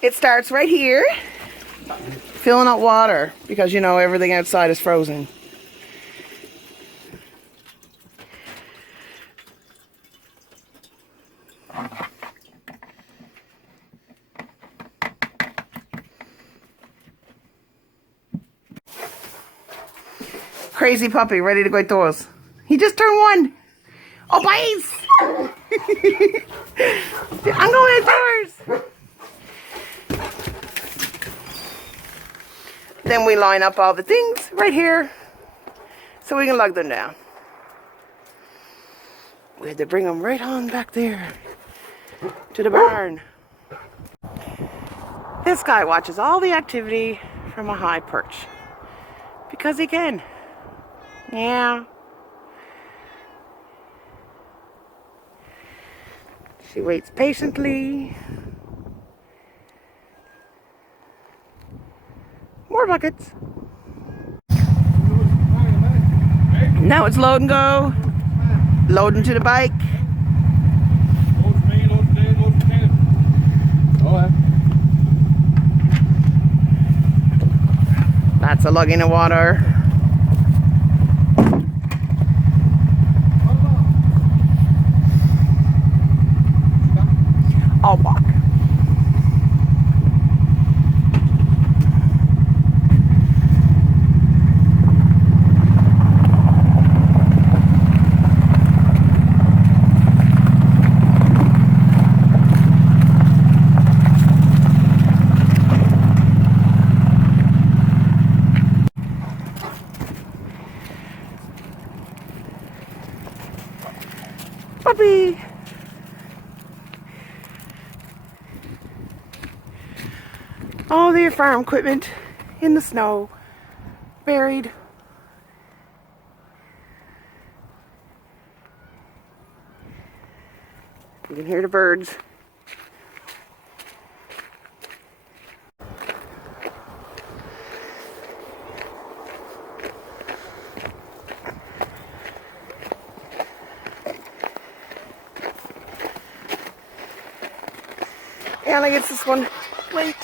It starts right here, filling up water, because you know everything outside is frozen. Crazy puppy, ready to go outdoors. He just turned 1. Oh, boys! I'm going outdoors. Then we line up all the things right here so we can lug them down. We had to bring them right on back there to the barn. This guy watches all the activity from a high perch because he can. Yeah. She waits patiently. More buckets. Now it's load and go. Load into the bike. That's a lugging of water. I'll walk. Puppy! All their farm equipment in the snow, buried. You can hear the birds. Anna gets this one late.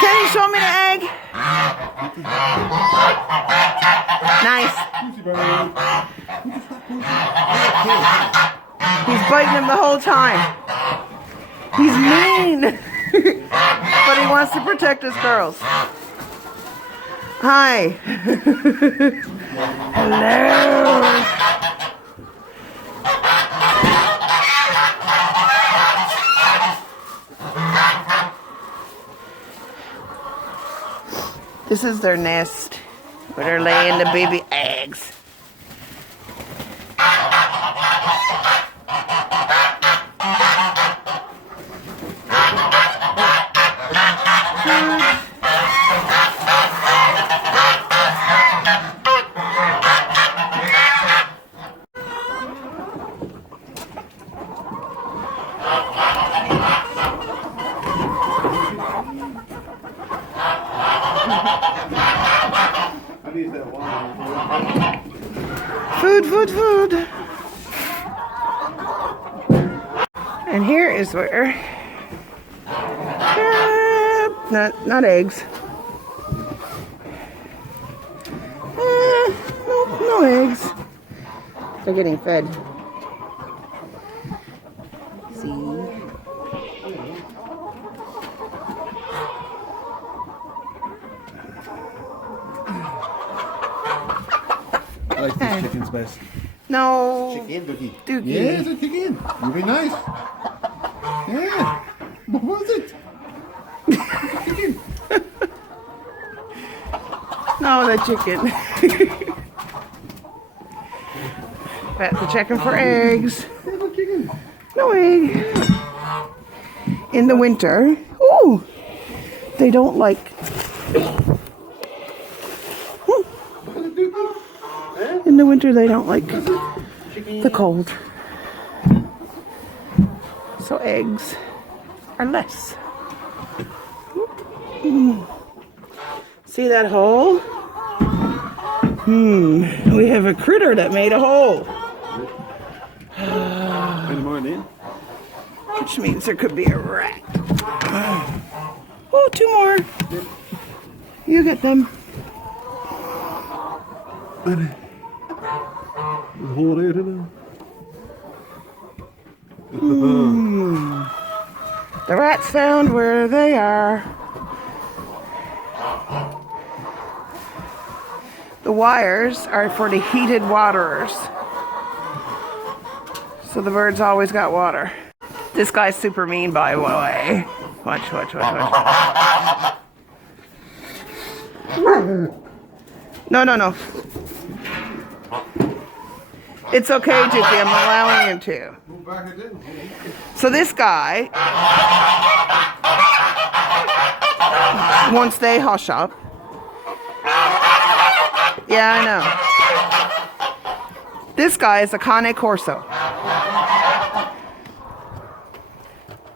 Can you show me the egg? Nice. He's biting him the whole time. He's mean. But he wants to protect his girls. Hi. Hello. This is their nest where they're laying the baby eggs. Food, food, food. And here is where not eggs. No eggs. They're getting fed. See? I like these chickens best. No. Chicken, Dookie. Dookie. Yeah, it's a chicken. You'll be nice. Yeah. What was it? Chicken. No, the chicken. They're checking for eggs. No egg. In the winter, ooh, they don't like. In the winter, they don't like the cold. So eggs are less. See that hole? We have a critter that made a hole. Which means there could be a rat. Oh, two more. You get them. The rats found where they are. The wires are for the heated waterers. So the birds always got water. This guy's super mean, by the way. Watch. No. It's okay, Jicky. I'm allowing him to. So this guy, once they hush up. Yeah, I know. This guy is a cane corso.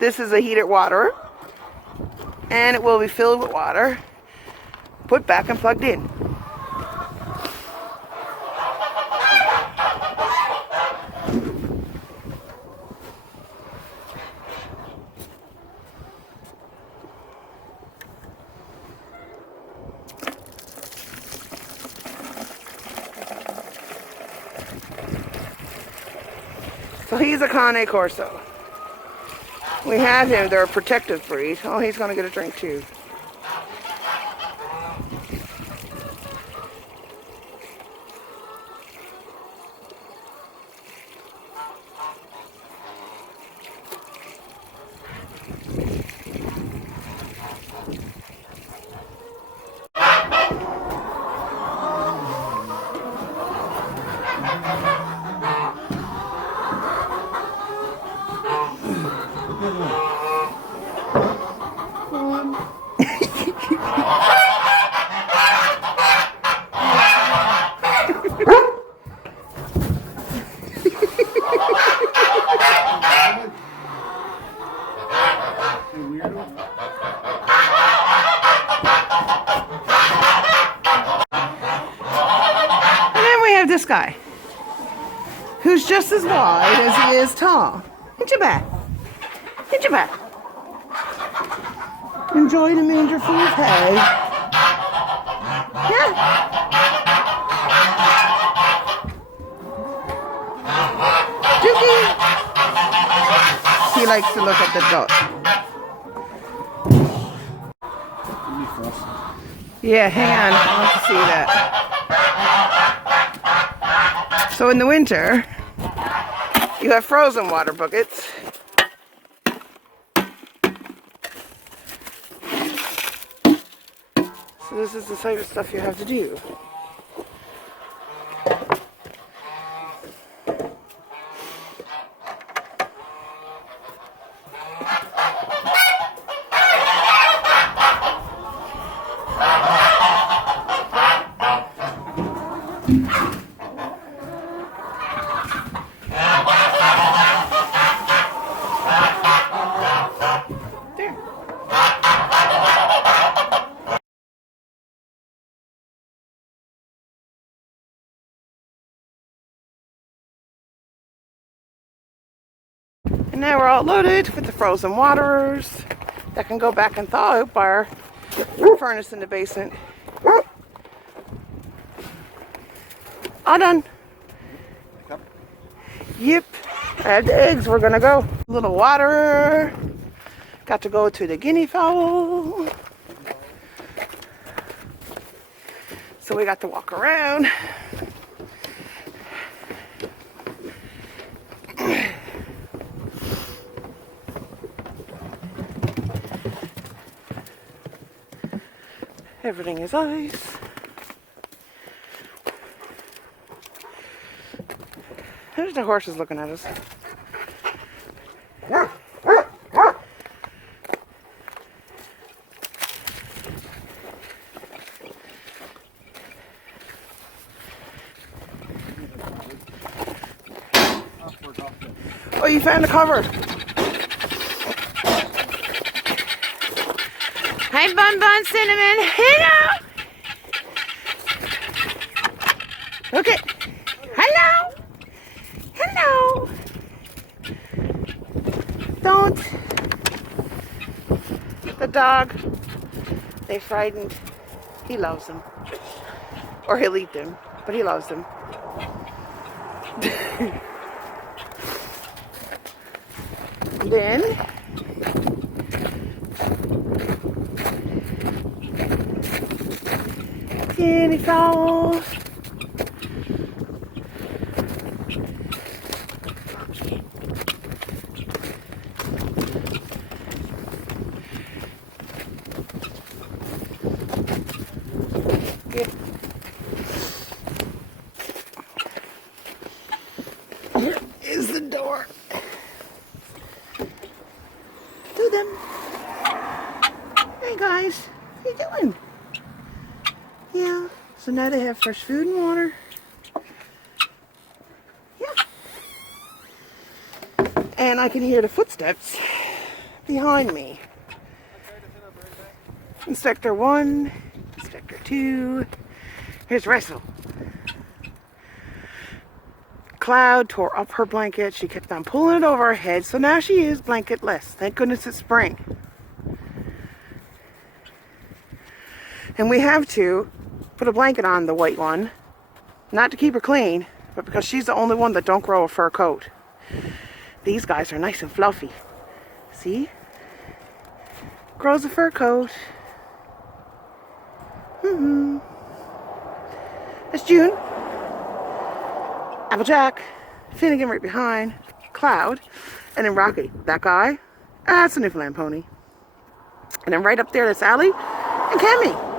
This is a heated water, and it will be filled with water, put back and plugged in. So he's a cane corso. We have him, they're a protective breed. Oh, he's gonna get a drink too. This guy, who's just as wide as he is tall. Hit your back. Enjoy the manger food, hey? Yeah. Dookie. He likes to look at the goat. Yeah, hang on. I want to see that. So in the winter, you have frozen water buckets. So this is the type of stuff you have to do. And now we're all loaded with the frozen waterers that can go back and thaw out by our furnace in the basement. All done. Yep. Add the eggs, we're gonna go. Little waterer. Got to go to the guinea fowl. So we got to walk around. Everything is ice. There's the horses looking at us. Oh, you found the cover. Hi, Bun Bun Cinnamon. Hello. Okay. Hello. Hello. Don't. The dog. They're frightened. He loves them. Or he'll eat them. But he loves them. Then guinea fowl. Here is the door. To them. Hey guys, what are you doing? Yeah, so now they have fresh food and water. Yeah. And I can hear the footsteps behind me. Inspector 1, Inspector 2. Here's Russell. Cloud tore up her blanket. She kept on pulling it over her head, so now she is blanketless. Thank goodness it's spring. And we have to put a blanket on the white one, not to keep her clean, but because she's the only one that don't grow a fur coat. These guys are nice and fluffy. See? Grows a fur coat. It's June. Applejack, Finnegan right behind, Cloud, and then Rocky. That guy, that's a Newfoundland pony. And then right up there, that's Allie and Cammy.